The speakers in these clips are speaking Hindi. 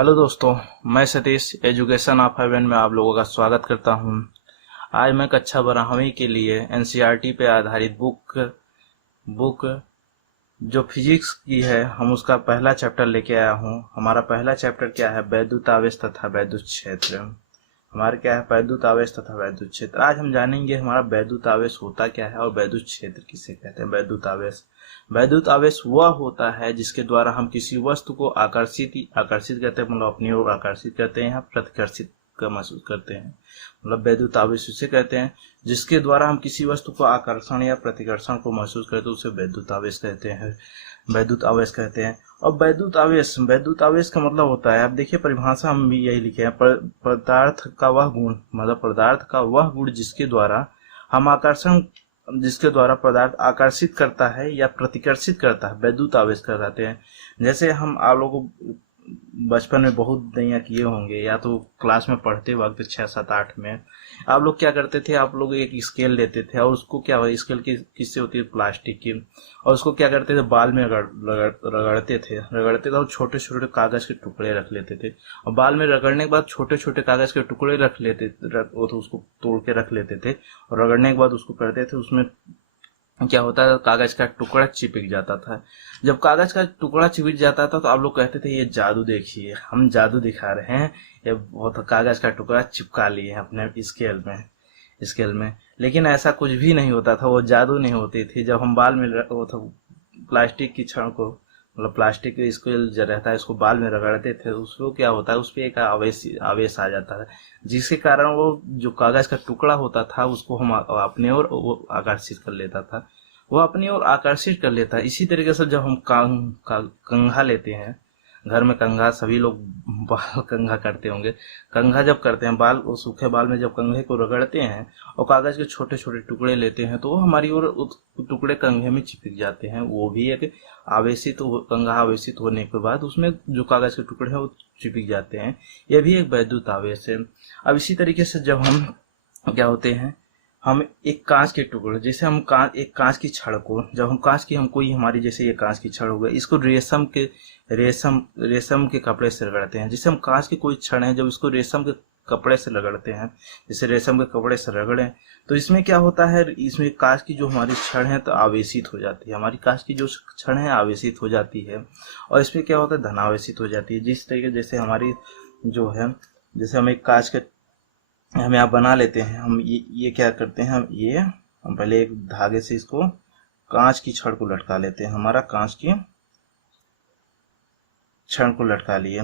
हेलो दोस्तों, मैं सतीश एजुकेशन ऑफ हेवन में आप लोगों का स्वागत करता हूं। आज मैं कक्षा 12वीं के लिए एनसीईआरटी पे आधारित बुक जो फिजिक्स की है, हम उसका पहला चैप्टर लेके आया हूं। हमारा पहला चैप्टर क्या है? वैद्युत आवेश तथा वैद्युत क्षेत्र। हमारा क्या है? वैद्युत आवेश तथा वैद्युत क्षेत्र। आज हम जानेंगे हमारा वैद्युत आवेश होता क्या है और वैद्युत क्षेत्र किसे कहते हैं। वैद्युत आवेश वह होता है जिसके द्वारा हम किसी वस्तु को आकर्षित करते हैं, मतलब अपनी ओर आकर्षित करते हैं, प्रतिकर्षित का महसूस करते हैं, मतलब वैद्युत आवेश उसे कहते हैं जिसके द्वारा हम किसी वस्तु को आकर्षण या प्रतिकर्षण को महसूस करते हैं, उसे वैद्युत आवेश कहते हैं। और वैद्युत आवेश का मतलब होता है, आप देखिए परिभाषा हम भी यही लिखे हैं, पदार्थ का वह गुण, मतलब पदार्थ का वह गुण जिसके द्वारा पदार्थ आकर्षित करता है या प्रतिकर्षित करता है, वैद्युत आवेश कहलाते हैं। जैसे हम आप लोगों को बचपन में बहुत नैया किए होंगे, या तो क्लास में पढ़ते वक्त 6, 7, 8 में आप लोग क्या करते थे, आप लोग एक स्केल लेते थे और उसको क्या हुआ, स्केल की किससे होती है? प्लास्टिक की। और उसको क्या करते थे? बाल में रगड़ते थे और छोटे छोटे कागज के टुकड़े रख लेते थे। और बाल में रगड़ने के बाद छोटे छोटे कागज के टुकड़े वो तो उसको तोड़ के रख लेते थे और रगड़ने के बाद उसको करते थे, उसमें क्या होता है? कागज का टुकड़ा चिपक जाता था। जब कागज का टुकड़ा चिपक जाता था तो आप लोग कहते थे ये जादू, देखिए हम जादू दिखा रहे हैं, ये बहुत कागज का टुकड़ा चिपका लिए हैं अपने स्केल में। लेकिन ऐसा कुछ भी नहीं होता था, वो जादू नहीं होती थी। जब हम बाल में वो था प्लास्टिक की छड़ को, मतलब प्लास्टिक के स्केल जो रहता है, इसको बाल में रगड़ते थे, उसको क्या होता है, उस पर एक आवेश आ जाता है, जिसके कारण वो जो कागज का टुकड़ा होता था उसको हम अपने ओर आकर्षित कर लेता था, इसी तरीके से जब हम कंघा लेते हैं, घर में कंघा, सभी लोग बाल कंघा करते होंगे। कंघा जब करते हैं, बाल, वो सूखे बाल में जब कंघे को रगड़ते हैं और कागज के छोटे छोटे टुकड़े लेते हैं, तो वो हमारी ओर टुकड़े कंघे में चिपक जाते हैं। वो भी एक कंघा आवेशित होने के बाद उसमें जो कागज के टुकड़े हैं वो चिपक जाते हैं। यह भी एक वैद्युत आवेश है। अब इसी तरीके से जब हम क्या होते हैं, हम एक कांच के टुकड़े, जैसे हम एक कांच की छड़ को, जब हम कोई हमारी, जैसे ये कांच की छड़ हो गई, इसको रेशम के कपड़े से रगड़ते हैं। जैसे हम कांच की कोई छड़ है, जब इसको रेशम के कपड़े से रगड़ते हैं, जैसे रेशम के कपड़े से रगड़े, तो इसमें क्या होता है, इसमें कांच की जो हमारी छड़ है तो आवेशित हो जाती है, हमारी कांच की जो छड़ है आवेशित हो जाती है, और इसमें क्या होता है, धनावेशित हो जाती है। जिस तरीके जैसे हमारी जो है, जैसे हम एक कांच के हम यहाँ बना लेते हैं, हम ये क्या करते हैं, हम पहले एक धागे से इसको कांच की छड़ को लटका लेते हैं, हमारा कांच की छड़ को लटका लिए।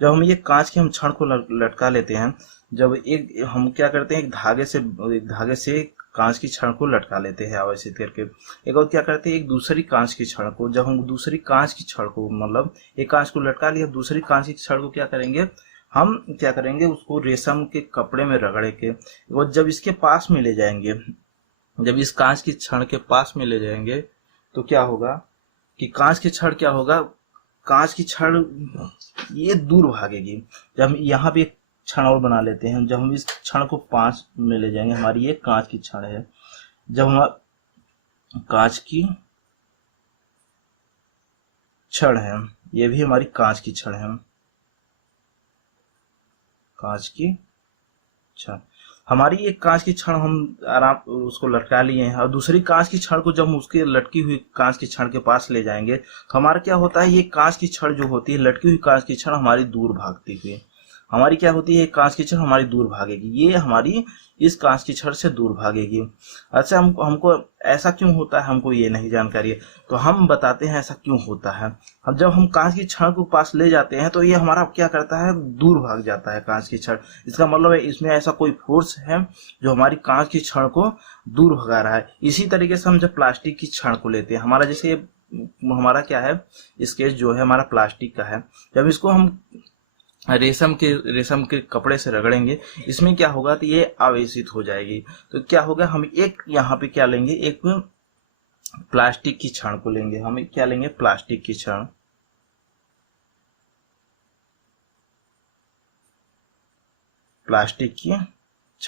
जब हम ये कांच की हम छड़ को लटका लेते हैं, जब हम क्या करते हैं, एक धागे से कांच की छड़ को लटका लेते हैं आवेशित करके। एक और क्या करते हैं, एक दूसरी कांच की छड़ को, जब हम दूसरी कांच की छड़ को, मतलब एक कांच को लटका लिया, दूसरी कांच की छड़ को क्या करेंगे, उसको रेशम के कपड़े में रगड़े के, वो जब इसके पास में ले जाएंगे, जब इस कांच की छड़ के पास में ले जाएंगे, तो क्या होगा कि कांच की छड़ ये दूर भागेगी। जब हम यहाँ भी एक छड़ और बना लेते हैं, जब हम इस छड़ को पास में ले जाएंगे, हमारी ये कांच की छड़ है, जब हम कांच की छड़ है, ये भी हमारी कांच की छड़ है, कांच की छड़, हमारी एक कांच की छड़ हम आराम उसको लटका लिए हैं, और दूसरी कांच की छड़ को जब हम उसके लटकी हुई कांच की छड़ के पास ले जाएंगे, तो हमारा क्या होता है, ये कांच की छड़ जो होती है, लटकी हुई कांच की छड़ हमारी दूर भागती हुई, हमारी क्या होती है, कांच की छड़ हमारी दूर भागेगी, ये हमारी इस कांच की छड़ से दूर भागेगी। अच्छा, हमको ऐसा क्यों होता है, हमको ये नहीं जानकारी है, तो हम बताते हैं ऐसा क्यों होता है। अब जब हम कांच की छड़ को पास ले जाते हैं, तो ये हमारा क्या करता है, दूर भाग जाता है कांच की छड़। इसका मतलब है इसमें ऐसा कोई फोर्स है जो हमारी कांच की छड़ को दूर भगा रहा है। इसी तरीके से हम जब प्लास्टिक की छड़ को लेते हैं, हमारा क्या है, स्केच जो है हमारा प्लास्टिक का है, जब इसको हम रेशम के कपड़े से रगड़ेंगे, इसमें क्या होगा, तो ये आवेशित हो जाएगी। तो क्या होगा, हम एक यहाँ पे क्या लेंगे, एक प्लास्टिक की छड़ को लेंगे, हम क्या लेंगे, प्लास्टिक की छड़,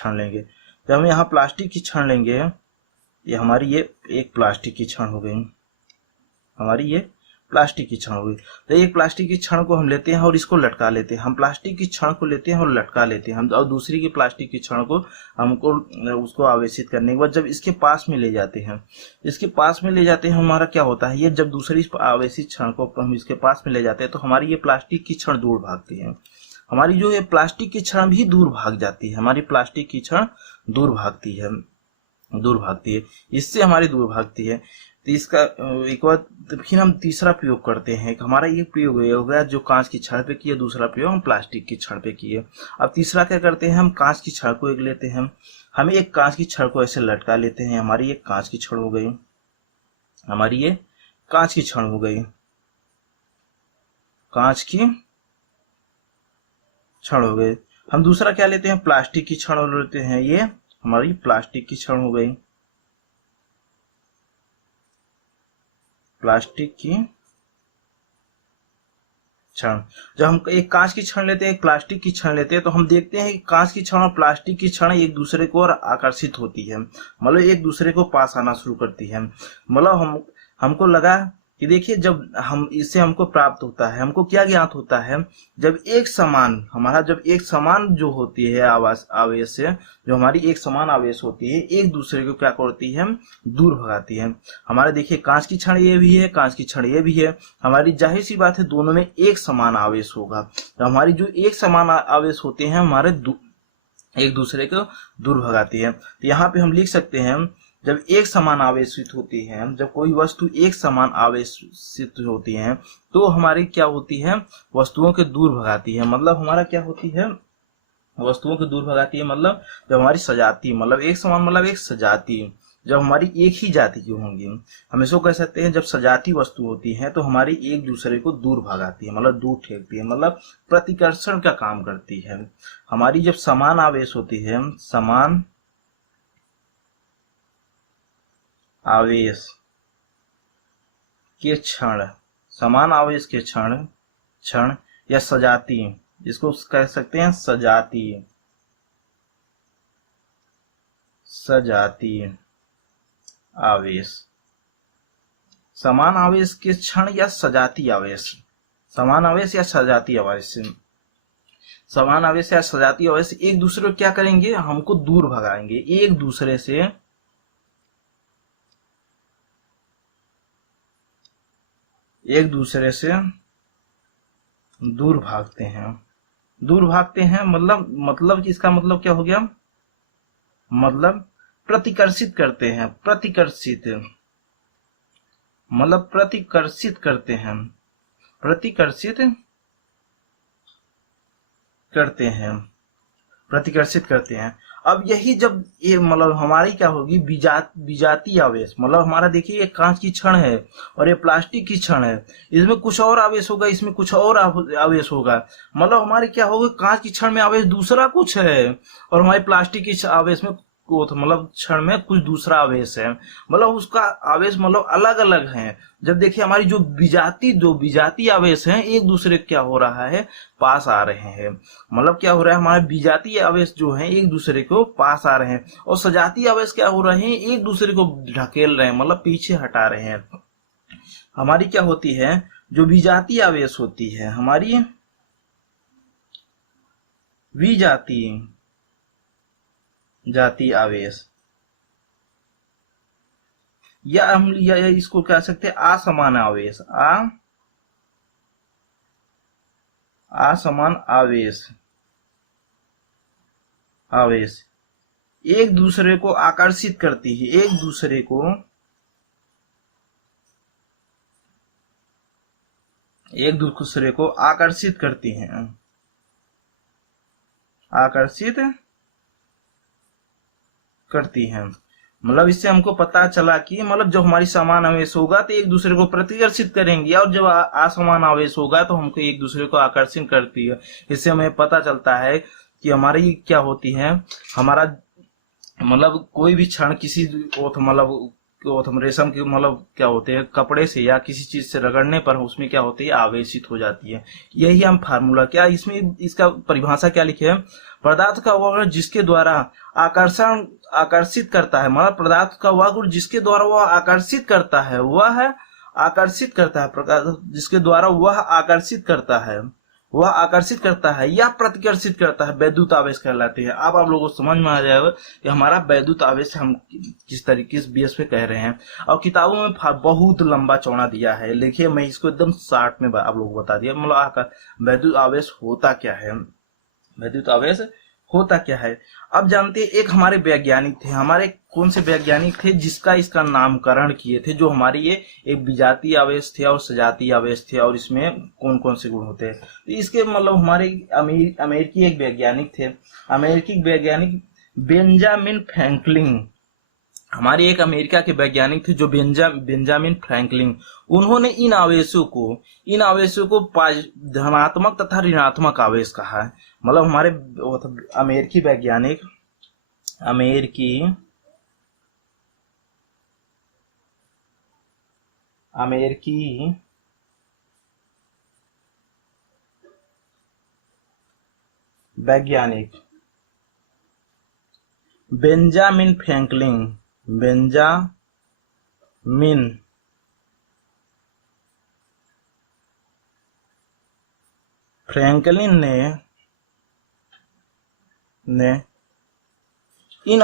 लेंगे। जब हम यहाँ प्लास्टिक की छड़ लेंगे, ये हमारी ये एक प्लास्टिक की छड़ हो गई, हमारी ये प्लास्टिक की छड़ हो गई। तो एक प्लास्टिक की छड़ को हम लेते हैं और इसको लटका लेते हैं, हम प्लास्टिक की छड़ को लेते हैं और लटका लेते हैं हम, और दूसरी की प्लास्टिक की छड़ को हमको उसको आवेशित करने के बाद जब इसके पास में ले जाते हैं, इसके पास में ले जाते हैं, हमारा क्या होता है, ये जब दूसरी आवेशित छड़ को हम इसके पास में ले जाते हैं तो हमारी ये प्लास्टिक की छड़ दूर भागती है, हमारी जो है प्लास्टिक की छड़ भी दूर भाग जाती है, हमारी प्लास्टिक की छड़ दूर भागती है, इससे हमारी दूर भागती है। तो इसका एक बार फिर हम तीसरा प्रयोग करते हैं। हमारा ये प्रयोग हो गया जो कांच की छड़ पे किए, दूसरा प्रयोग हम प्लास्टिक की छड़ पे किए। अब तीसरा क्या करते हैं, हम कांच की छड़ को एक लेते हैं, हम एक कांच की छड़ को ऐसे लटका लेते हैं, हमारी एक कांच की छड़ हो गई, हमारी ये कांच की छड़ हो गई, कांच की छड़ हो गई। हम दूसरा क्या लेते हैं, प्लास्टिक की छड़ लेते हैं, ये हमारी प्लास्टिक की छड़ हो गई, प्लास्टिक की छड़। जब हम एक कांच की छड़ लेते हैं, एक प्लास्टिक की छड़ लेते हैं, तो हम देखते हैं कि कांच की छड़ और प्लास्टिक की छड़ एक दूसरे को और आकर्षित होती है, मतलब एक दूसरे को पास आना शुरू करती है। मतलब हमको लगा कि देखिए जब हम इससे हमको प्राप्त होता है, हमको क्या ज्ञात होता है, जब एक समान हमारा जब एक समान जो होती है आवेश से, जो हमारी एक समान आवेश होती है, एक दूसरे को क्या करती है, दूर भगाती है। हमारे देखिए कांच की छड़ ये भी है, कांच की छड़ ये भी है, हमारी जाहिर सी बात है दोनों में एक समान आवेश होगा। तो हमारी जो एक समान आवेश होते हैं हमारे एक दूसरे को दूर भगाती है। तो यहाँ पे हम लिख सकते हैं जब एक समान आवेशित होती है, जब कोई वस्तु एक समान आवेशित होती है तो हमारी क्या होती है, वस्तुओं के दूर भगाती है। मतलब हमारा क्या होती है, वस्तुओं के दूर भगाती है। मतलब जब हमारी सजाती, मतलब एक समान मतलब एक सजाती, जब हमारी एक ही जाति की होंगी, हम इसको कह सकते हैं जब सजाती वस्तु होती है तो हमारी एक दूसरे को दूर भगाती है, मतलब दूर फेंकती है, मतलब प्रतिकर्षण का काम करती है। हमारी जब समान आवेश होती है, समान आवेश के क्षण, समान आवेश के क्षण या सजाती, इसको कह सकते हैं सजाती आवेश, समान आवेश के क्षण या सजाती आवेश, समान आवेश या सजाती आवेश, समान आवेश या सजाती आवेश एक दूसरे को क्या करेंगे, हमको दूर भगाएंगे, एक दूसरे से दूर भागते हैं, मतलब इसका मतलब क्या हो गया, मतलब प्रतिकर्षित करते हैं, प्रतिकर्षित करते हैं। अब यही जब ये मतलब हमारी क्या होगी, विजातीय आवेश, मतलब हमारा देखिए ये कांच की छड़ है और ये प्लास्टिक की छड़ है, इसमें कुछ और आवेश होगा, इसमें कुछ और आवेश होगा, मतलब हमारे क्या होगा, कांच की छड़ में आवेश दूसरा कुछ है और हमारे प्लास्टिक की आवेश में मतलब क्षण में कुछ दूसरा आवेश है, मतलब उसका आवेश मतलब अलग अलग है। जब देखिए हमारी जो विजातीय आवेश हैं एक दूसरे क्या हो रहा है, पास आ रहे हैं, मतलब क्या हो रहा है, हमारे विजातीय आवेश जो हैं एक दूसरे को पास आ रहे हैं, और सजातीय आवेश क्या हो रहे हैं, एक दूसरे को ढकेल रहे हैं, मतलब पीछे हटा रहे हैं। हमारी क्या होती है, जो विजातीय आवेश होती है, हमारी जाति आवेश, या हम इसको कह सकते हैं असमान आवेश, असमान आवेश एक दूसरे को आकर्षित करती है, एक दूसरे को आकर्षित करती हैं, मतलब इससे हमको पता चला कि मतलब जब हमारी समान आवेश होगा तो एक दूसरे को प्रतिकर्षित करेंगे, और जब असमान आवेश होगा तो हमको एक दूसरे को आकर्षित करती है। इससे हमें पता चलता है कि हमारी क्या होती है, हमारा मतलब कोई भी क्षण किसी रेशम के मतलब क्या होते हैं, कपड़े से या किसी चीज से रगड़ने पर उसमें क्या होती है, आवेशित हो जाती है। यही हम फार्मूला, क्या इसमें इसका परिभाषा क्या लिखे है, पदार्थ का वह जिसके द्वारा आकर्षित करता है, मतलब पदार्थ का वह गुण जिसके द्वारा वह आकर्षित करता है वह है आकर्षित करता है, प्रकाश जिसके द्वारा वह आकर्षित करता है, वह आकर्षित करता है या प्रतिकर्षित करता है, वैद्युत आवेश कहलाते हैं। अब आप लोगों को समझ में आ जाएगा कि हमारा वैद्युत आवेश हम किस तरीके से बेस पे कह रहे हैं। और किताबों में बहुत लंबा चौड़ा दिया है, देखिए मैं इसको एकदम शॉर्ट में आप लोगों को बता दिया। मतलब वैद्युत आवेश होता क्या है, वैद्युत आवेश होता क्या है। अब जानते हैं, एक हमारे वैज्ञानिक थे, हमारे कौन से वैज्ञानिक थे जिसका इसका नामकरण किए थे, जो हमारी ये एक विजातीय आवेश थे और सजातीय आवेश थे, और इसमें कौन कौन से गुण होते हैं। तो इसके मतलब हमारे अमेरिकी एक वैज्ञानिक थे, अमेरिकी वैज्ञानिक बेंजामिन फ्रैंकलिन, हमारे एक अमेरिका के वैज्ञानिक थे जो बेंजामिन फ्रैंकलिन, उन्होंने इन आवेशों को धनात्मक तथा ऋणात्मक आवेश कहा है। मतलब हमारे अमेरिकी वैज्ञानिक अमेरिकी वैज्ञानिक बेंजामिन फ्रैंकलिन ने इन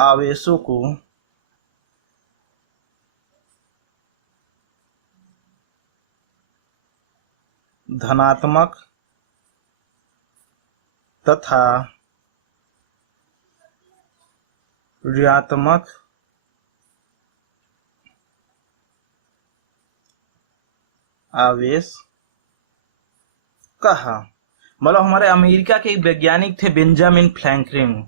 आवेशों को धनात्मक तथा ऋणात्मक आवेश कहा। मतलब हमारे अमेरिका के वैज्ञानिक थे बेंजामिन फ्रैंकलिन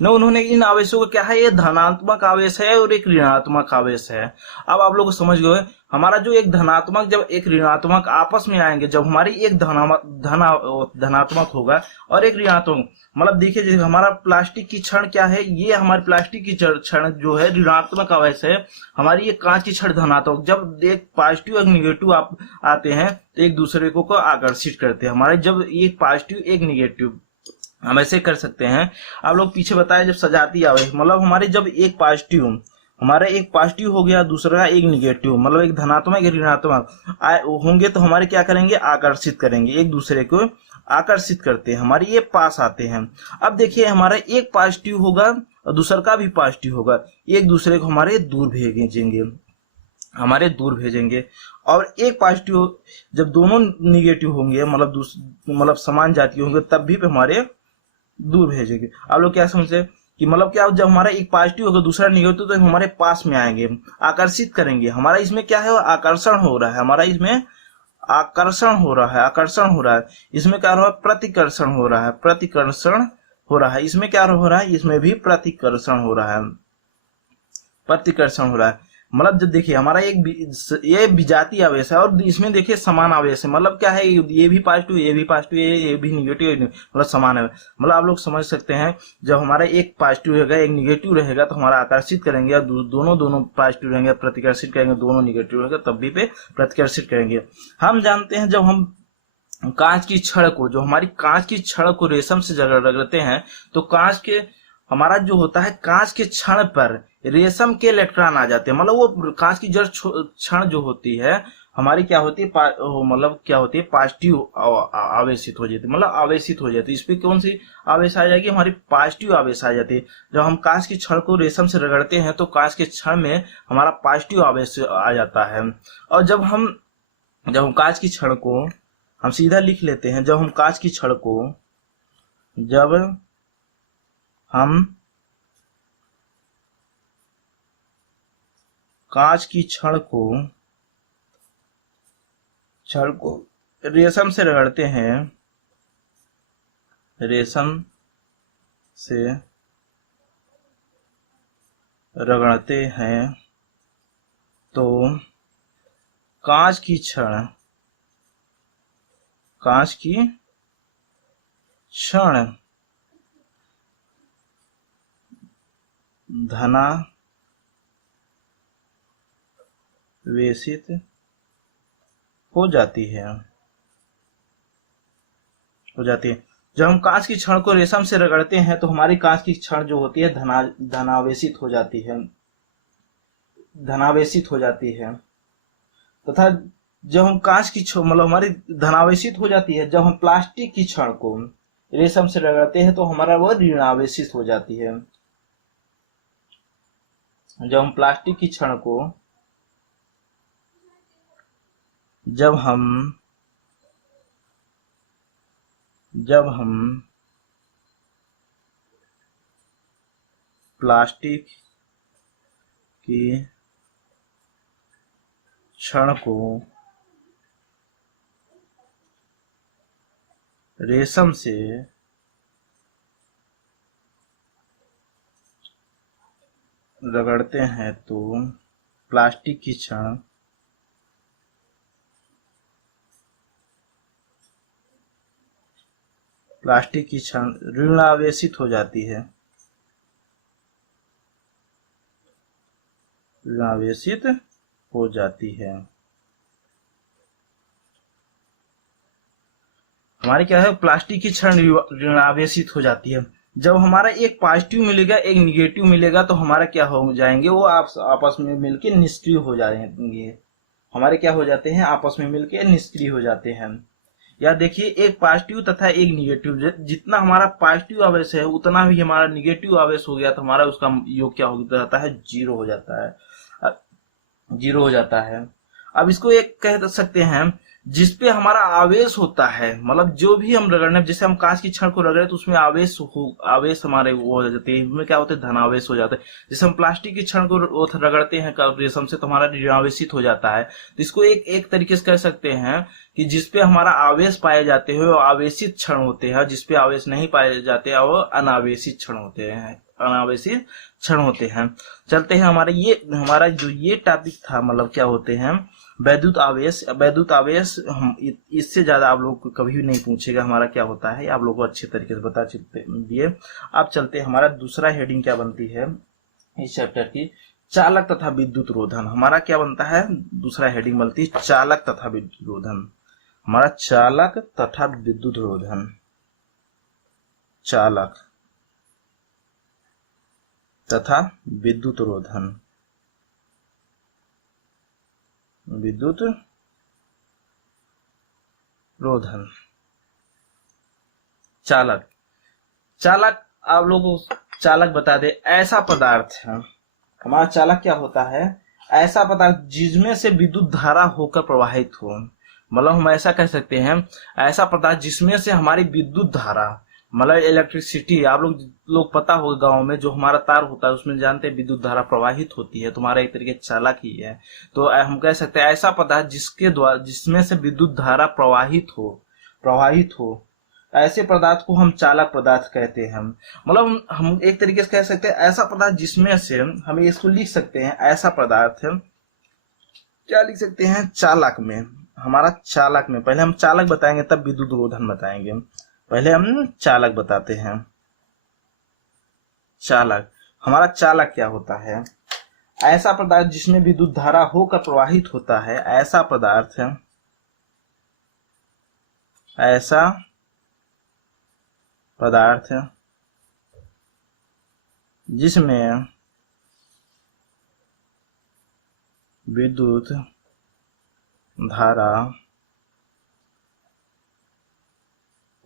ने, उन्होंने इन आवेशों को क्या है, ये धनात्मक आवेश है और एक ऋणात्मक आवेश है। अब आप लोग को समझ गए, हमारा जो एक धनात्मक जब एक ऋणात्मक आपस में आएंगे, जब हमारी एक धनात्मक होगा और एक ऋणात्मक, मतलब देखिए जैसे हमारा प्लास्टिक की छड़ क्या है, ये हमारी प्लास्टिक की छड़ जो है ऋणात्मक आवेश है, हमारी ये कांच की छड़ धनात्मक। जब एक पॉजिटिव और निगेटिव आते हैं तो एक दूसरे को आकर्षित करते हैं। हमारे जब एक पॉजिटिव एक निगेटिव, हम ऐसे कर सकते हैं। आप लोग पीछे बताया जब सजातीय आवेश, मतलब हमारे जब एक पॉजिटिव हो गया, दूसरा एक निगेटिव, मतलब एक धनात्मक एक ऋणात्मक होंगे तो हमारे क्या करेंगे, आकर्षित करेंगे, एक दूसरे को आकर्षित करते हैं, हमारे ये पास आते हैं। अब देखिए हमारा एक पॉजिटिव होगा और दूसरा का भी पॉजिटिव होगा, एक दूसरे को हमारे दूर भेजेंगे। और एक पॉजिटिव जब दोनों निगेटिव होंगे, मतलब समान जातीय होंगे, तब भी हमारे दूर भेजेंगे। आप लोग क्या समझे कि मतलब क्या, जब हमारा एक पॉजिटिव होगा दूसरा निगेटिव, तो हमारे पास में आएंगे, आकर्षित करेंगे। हमारा इसमें क्या है, आकर्षण हो रहा है, हमारा इसमें आकर्षण हो रहा है। इसमें क्या हो रहा है, प्रतिकर्षण हो रहा है। इसमें क्या हो रहा है, इसमें भी प्रतिकर्षण हो रहा है। मतलब जब देखिए हमारा ये विजातीय आवेश है और इसमें देखिए समान आवेश है। मतलब क्या है, ये भी पॉजिटिव ये भी निगेटिव, मतलब समान है। मतलब आप लोग समझ सकते हैं, जब हमारा एक पॉजिटिव रहेगा एक निगेटिव रहेगा तो हमारा आकर्षित करेंगे, और दोनों पॉजिटिव रहेंगे प्रतिकर्षित करेंगे, दोनों निगेटिव रहेगा तब भी पे प्रतिकर्षित करेंगे। हम जानते हैं जब हम कांच की छड़ को रेशम से रगड़ते हैं तो हमारा जो होता है, कांच के छड़ पर रेशम के इलेक्ट्रॉन आ जाते हैं। मतलब वो कांच की छड़ जो होती है हमारी क्या होती है, पॉजिटिव आवेशित हो जाती है, मतलब आवेशित हो जाती है। इस पे कौन सी आवेश आ जाएगी, हमारी पॉजिटिव आवेश आ जाती है। जब हम कांच की छड़ को रेशम से रगड़ते हैं तो कांच के छड़ में हमारा पॉजिटिव आवेश आ जाता है। और जब हम कांच की छड़ को हम सीधा लिख लेते हैं, जब हम कांच की छड़ को रेशम से रगड़ते हैं तो कांच की छड़ धनावेशित हो जाती है। जब हम कांच की छड़ को रेशम से रगड़ते हैं तो हमारी कांच की छड़ जो होती है धनावेशित हो जाती है, धनावेशित हो जाती है। तथा जब हम कांच की मतलब हमारी धनावेशित हो जाती है, जब हम प्लास्टिक की छड़ को रेशम से रगड़ते हैं तो हमारा वह ऋणावेशित हो जाती है। जब हम प्लास्टिक की छड़ को जब हम प्लास्टिक की छड़ को रेशम से रगड़ते हैं तो प्लास्टिक की छड़ ऋणावेशित हो जाती है, ऋणावेशित हो जाती है। हमारी क्या है, प्लास्टिक की छड़ ऋणावेशित हो जाती है। जब हमारा एक पॉजिटिव मिलेगा एक निगेटिव मिलेगा तो हमारा क्या हो जाएंगे, वो आपस में मिलके निष्क्रिय हो जाएंगे। हमारे क्या हो जाते हैं, आपस में मिलके निष्क्रिय हो जाते हैं। या देखिए, एक पॉजिटिव तथा एक निगेटिव, जितना हमारा पॉजिटिव आवेश है उतना ही हमारा निगेटिव आवेश हो गया तो हमारा उसका योग क्या हो जाता है, जीरो हो जाता है, जीरो हो जाता है। अब इसको एक कह सकते हैं, जिसपे हमारा आवेश होता है, मतलब जो भी हम रगड़ने, जैसे हम कांच की छड़ को रगड़े तो उसमें आवेश हमारे वो हो जाते हैं, इसमें क्या होते हैं, धनावेश हो जाते हैं। जैसे हम प्लास्टिक की छड़ को रगड़ते हैं रेशम से तो हमारा ऋणावेशित हो जाता है। तो इसको एक तरीके से कह सकते हैं कि जिसपे हमारा आवेश पाए जाते हैं वो आवेशित क्षण होते हैं, जिसपे आवेश नहीं पाए जाते हैं वो अनावेशित क्षण होते हैं, अनावेशित क्षण होते हैं। चलते हैं, हमारा जो ये टॉपिक था, मतलब क्या होते हैं वैद्युत आवेश। वैद्युत आवेश हम इससे ज्यादा आप लोग को कभी भी नहीं पूछेगा हमारा क्या होता है, आप लोग को अच्छे तरीके से बता दिए। अब चलते हैं, हमारा दूसरा हेडिंग क्या बनती है इस चैप्टर की, चालक तथा विद्युत रोधन। हमारा क्या बनता है, दूसरा हेडिंग बनती है चालक तथा विद्युत रोधन। हमारा चालक तथा विद्युत रोधन, चालक तथा विद्युत रोधन, विद्युत रोधन। चालक, चालक आप लोगों को चालक बता दे, ऐसा पदार्थ है, हमारा चालक क्या होता है, ऐसा पदार्थ जिसमें से विद्युत धारा होकर प्रवाहित हो। मतलब हम ऐसा कह सकते हैं, ऐसा पदार्थ जिसमें से हमारी विद्युत धारा, मतलब इलेक्ट्रिसिटी, आप लोग पता होगा गांव में जो हमारा तार होता है उसमें जानते हैं विद्युत धारा प्रवाहित होती है, तुम्हारा एक तरीके चालक ही है। तो हम कह सकते हैं ऐसा पदार्थ जिसमें से विद्युत धारा प्रवाहित हो, ऐसे पदार्थ को हम चालक पदार्थ कहते हैं। मतलब हम एक तरीके से कह सकते हैं ऐसा पदार्थ जिसमें से, हम इसको लिख सकते हैं, ऐसा पदार्थ क्या लिख सकते हैं, चालक में, हमारा चालक में, पहले हम चालक बताएंगे तब विद्युत रोधन बताएंगे। पहले हम चालक बताते हैं। चालक, हमारा चालक क्या होता है, ऐसा पदार्थ जिसमें विद्युत धारा होकर प्रवाहित होता है, ऐसा पदार्थ है, ऐसा पदार्थ जिसमें विद्युत धारा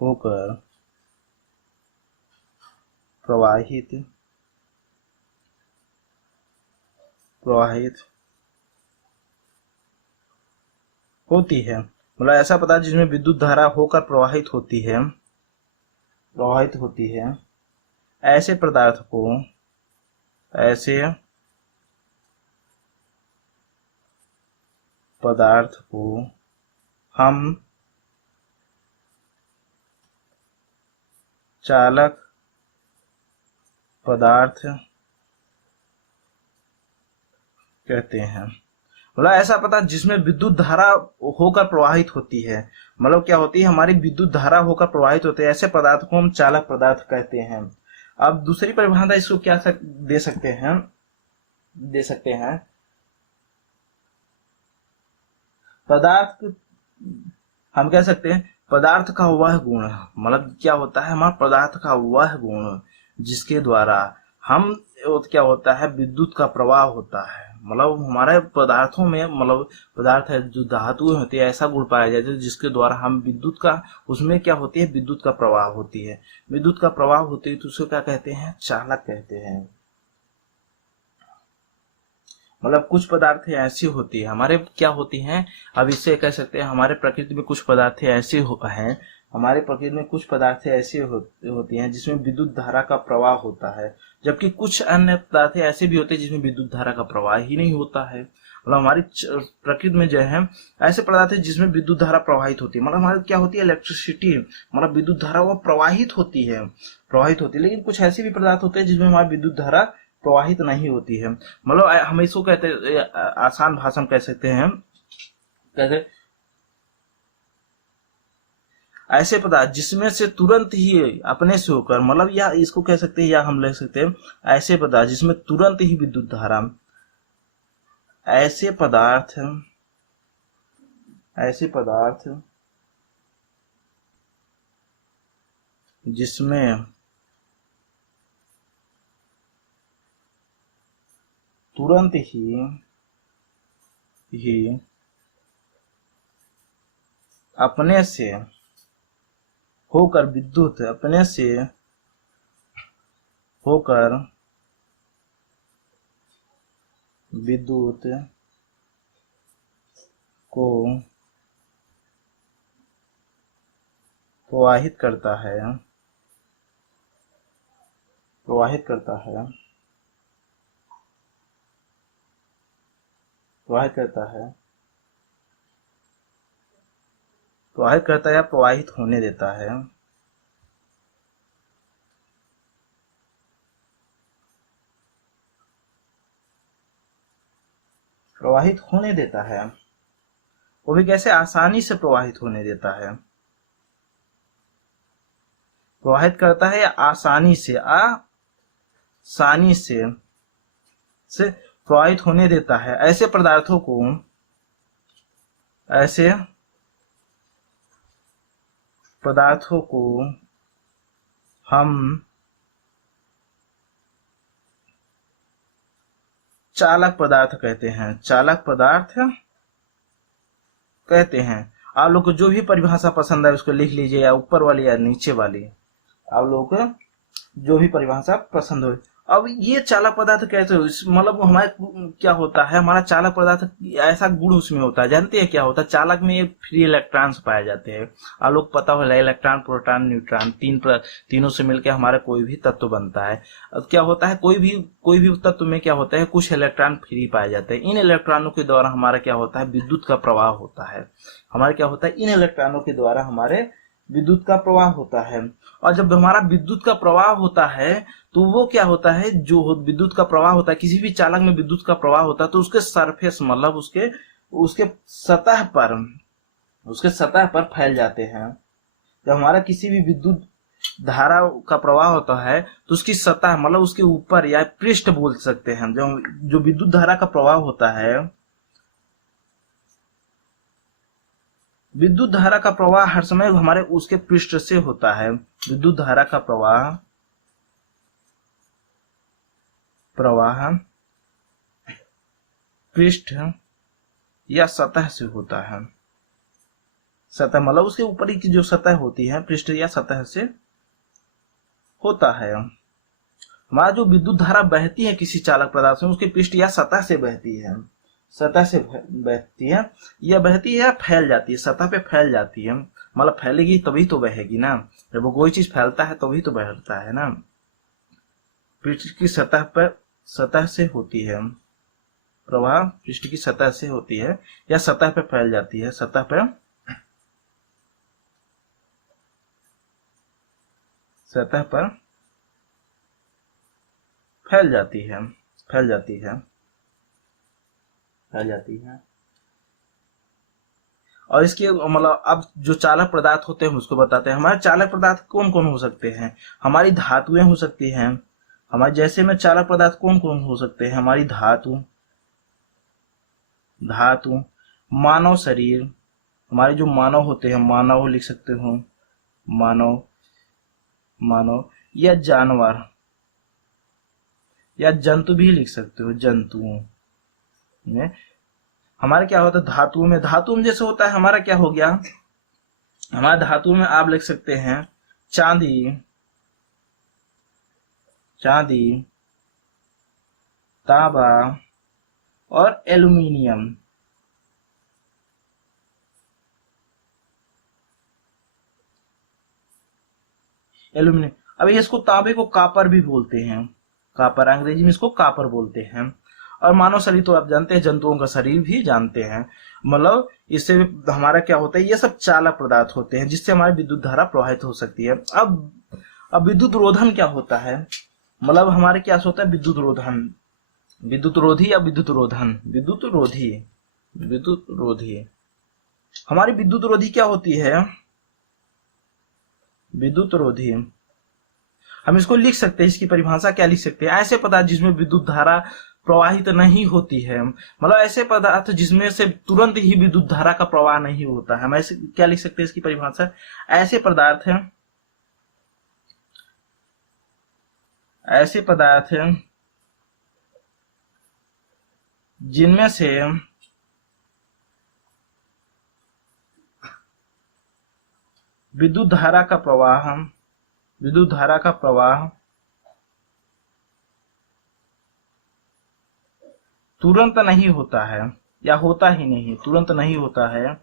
होकर प्रवाहित होती है। मतलब ऐसा पदार्थ जिसमें विद्युत धारा होकर प्रवाहित होती है, ऐसे पदार्थ को हम चालक पदार्थ कहते हैं। मतलब ऐसा पदार्थ जिसमें विद्युत धारा होकर प्रवाहित होती है, मतलब क्या होती है, हमारी विद्युत धारा होकर प्रवाहित होती है, ऐसे पदार्थ को हम चालक पदार्थ कहते हैं। अब दूसरी परिभाषा इसको क्या दे सकते हैं, पदार्थ हम कह सकते हैं पदार्थ का वह गुण, मतलब क्या होता है, हमारा पदार्थ का वह गुण जिसके द्वारा हम, क्या होता है, विद्युत का प्रवाह होता है। मतलब हमारे पदार्थों में, मतलब पदार्थ है जो धातुएं होती है, ऐसा गुण पाया जाता है जिसके द्वारा हम विद्युत का, उसमें क्या होती है, विद्युत का प्रवाह होती है। विद्युत का प्रवाह होती है तो उसको क्या कहते हैं, चालक कहते हैं। मतलब कुछ पदार्थ ऐसी होती है हमारे, क्या होती हैं, अब इससे कह सकते हैं हमारे प्रकृति में कुछ पदार्थ ऐसे हैं, हमारे प्रकृति में कुछ पदार्थ ऐसी होती हैं जिसमें विद्युत धारा का प्रवाह होता है, जबकि कुछ अन्य पदार्थ ऐसे भी होते हैं जिसमें विद्युत धारा का प्रवाह ही नहीं होता है। मतलब हमारी प्रकृति में जो है ऐसे पदार्थ है जिसमें विद्युत धारा प्रवाहित होती है, मतलब हमारी क्या होती है, इलेक्ट्रिसिटी, मतलब विद्युत धारा वो प्रवाहित होती है, लेकिन कुछ ऐसे भी पदार्थ होते हैं जिसमें हमारी विद्युत धारा प्रवाहित नहीं होती है। मतलब हम इसको कहते हैं, आसान भाषा में कह सकते हैं, कैसे, ऐसे पदार्थ जिसमें से तुरंत ही अपने से होकर, मतलब या इसको कह सकते हैं, या हम ले सकते हैं ऐसे पदार्थ जिसमें तुरंत ही विद्युत धारा, ऐसे पदार्थ जिसमें तुरंत ही अपने से होकर विद्युत, अपने से होकर विद्युत को प्रवाहित करता है, प्रवाहित करता है या प्रवाहित होने देता है। प्रवाहित होने देता है, वो भी कैसे, आसानी से प्रवाहित होने देता है। प्रवाहित करता है या आसानी से, से प्रवाहित होने देता है। ऐसे पदार्थों को हम चालक पदार्थ कहते हैं, चालक पदार्थ कहते हैं। आप लोग को जो भी परिभाषा पसंद है उसको लिख लीजिए, या ऊपर वाली या नीचे वाली, आप लोग को जो भी परिभाषा पसंद हो। अब ये चालक पदार्थ कैसे, मतलब हमारे क्या होता है, हमारा चालक पदार्थ ऐसा गुण उसमें होता है, जानते हैं क्या होता है, चालक में फ्री इलेक्ट्रॉन्स पाए जाते हैं। आप लोग पता हो, इलेक्ट्रॉन, प्रोटॉन, न्यूट्रॉन, तीनों से मिलकर हमारा कोई भी तत्व बनता है। अब क्या होता है, कोई भी तत्व में क्या होता है, कुछ इलेक्ट्रॉन फ्री पाए जाते हैं। इन इलेक्ट्रॉनों के द्वारा हमारा क्या होता है, विद्युत का प्रवाह होता है। हमारे क्या होता है, इन इलेक्ट्रॉनों के द्वारा हमारे विद्युत का प्रवाह होता है। और जब हमारा विद्युत का प्रवाह होता है तो वो क्या होता है, जो विद्युत का प्रवाह होता है, किसी भी चालक में विद्युत का प्रवाह होता है तो उसके सरफेस, मतलब उसके सतह पर फैल जाते हैं। जब हमारा किसी भी विद्युत धारा का प्रवाह होता है तो उसकी सतह, मतलब उसके ऊपर या पृष्ठ बोल सकते हैं, जो विद्युत धारा का प्रवाह होता है, विद्युत धारा का प्रवाह हर समय हमारे उसके पृष्ठ से होता है। विद्युत धारा का प्रवाह पृष्ठ या सतह से होता है। सतह मतलब उसके ऊपर की जो सतह होती है, पृष्ठ या सतह से होता है। हमारा जो विद्युत धारा बहती है किसी चालक पदार्थ में, उसके पृष्ठ या सतह से बहती है, या बहती है या फैल जाती है, सतह पे फैल जाती है। मतलब फैलेगी तभी तो बहेगी ना, जब कोई चीज फैलता है तभी तो बहता है ना। पृष्ठ की सतह से होती है प्रवाह, पृष्ठ की सतह से होती है या सतह पे फैल जाती है, सतह पे फैल जाती है। और इसके मतलब अब जो चालक पदार्थ होते हैं उसको बताते हैं। हमारे चालक पदार्थ कौन कौन हो सकते हैं, हमारी धातुएं हो सकती हैं। हमारे जैसे में चालक पदार्थ कौन कौन हो सकते हैं, हमारी धातु, मानव शरीर, हमारे जो मानव होते हैं, मानव लिख सकते हो, मानव, मानव या जानवर या जंतु भी लिख सकते हो, जंतुओं में हमारे क्या होता है, धातुओं में, धातु में जैसे होता है हमारा क्या हो गया, हमारा धातु में आप लिख सकते हैं चांदी, चांदी, तांबा और एल्युमिनियम। एल्युमिनियम, अभी इसको तांबे को कापर भी बोलते हैं, कापर, अंग्रेजी में इसको कापर बोलते हैं। और मानव शरीर तो आप जानते हैं, जंतुओं का शरीर भी जानते हैं, मतलब इससे हमारा क्या होता है, ये सब चालक पदार्थ होते हैं जिससे हमारी विद्युत धारा प्रवाहित हो सकती है। अब विद्युत रोधन क्या होता है, मतलब हमारे क्या होता है, विद्युत रोधन, विद्युत रोधी या विद्युत रोधन, विद्युत रोधी, विद्युत रोधी, हमारी विद्युत रोधी क्या होती है, विद्युत रोधी, हम इसको लिख सकते हैं, इसकी परिभाषा क्या लिख सकते हैं, ऐसे पदार्थ जिसमें विद्युत धारा प्रवाहित नहीं होती है, मतलब ऐसे पदार्थ जिसमें से तुरंत ही विद्युत धारा का प्रवाह नहीं होता है, हम ऐसे क्या लिख सकते हैं, इसकी परिभाषा, ऐसे पदार्थ हैं, ऐसे पदार्थ हैं जिनमें से विद्युत धारा का प्रवाह, विद्युत धारा का प्रवाह तुरंत नहीं होता है या होता ही नहीं, तुरंत नहीं होता है,